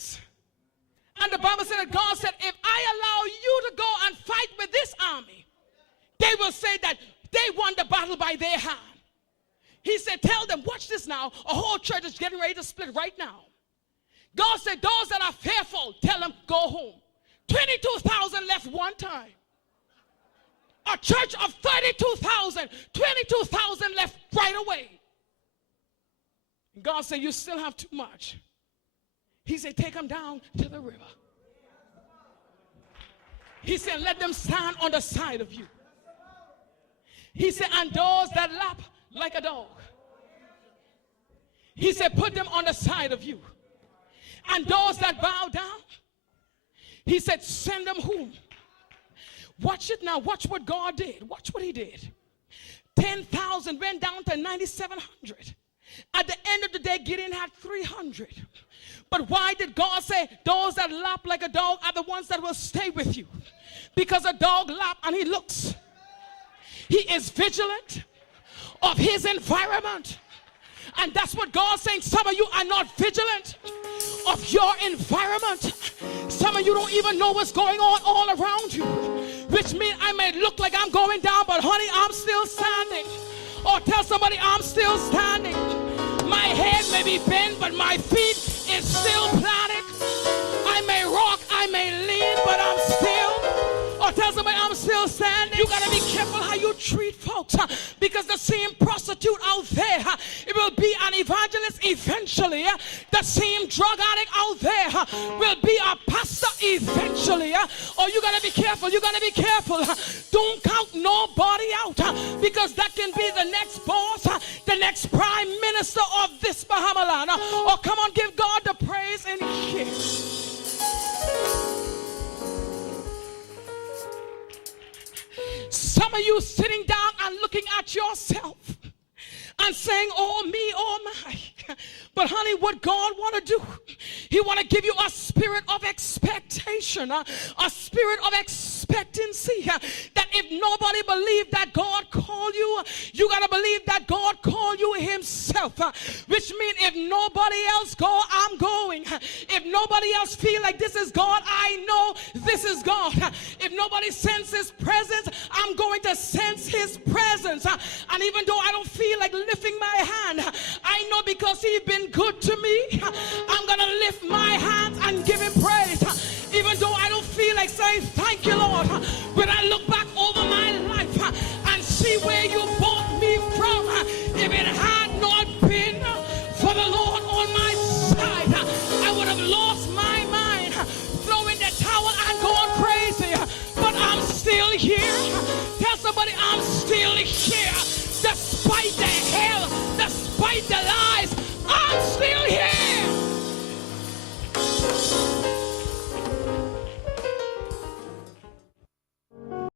Deliverance. And the Bible said that God said, if I allow you to go and fight with this army, they will say that they won the battle by their hand. He said, tell them, watch this now. A whole church is getting ready to split right now. God said, those that are fearful, tell them, go home. 22,000 left one time. A church of 32,000, 22,000 left right away. God said, you still have too much. He said, take them down to the river. He said, let them stand on the side of you. He said, and those that lap like a dog. He said, put them on the side of you. And those that bow down, he said, send them home. Watch it now. Watch what God did. Watch what he did. 10,000 went down to 9,700. At the end of the day, Gideon had 300. But why did God say those that lap like a dog are the ones that will stay with you? Because a dog lap and he looks. He is vigilant of his environment. And that's what God's saying. Some of you are not vigilant of your environment. Some of you don't even know what's going on all around you. Which means I may look like I'm going down, but honey, I'm still standing. Or tell somebody, I'm still standing. My head may be bent, but my feet is still planted. I may rock, I may lean, but I'm still. Or tell somebody, I'm still standing. You got to be careful how you treat folks. Because the same prostitute out there, it will be an evangelist eventually. The same drug addict out there will be a pastor eventually. Or you got to be careful. You got to be careful. Don't count nobody out. Because that can be the next boss, the next prime minister of this Bahama land. Or come on, give God the praise in here. Some of you sitting down and looking at yourself and saying, oh me, oh my. But honey, what God want to do, he want to give you a spirit of expectation, a spirit of expectancy, that if nobody believed that God called you, you got to believe that God called you himself, which means if nobody else go, I'm going. If nobody else feel like this is God, I know this is God. If nobody senses his presence, I'm going to sense his presence. And even though I don't feel like lifting my hand, I know because he's been good to me, I'm going to lift my hands and give him praise. Even though I don't feel like saying thank you, Lord, when I look back over my life and see where you brought me from, if it had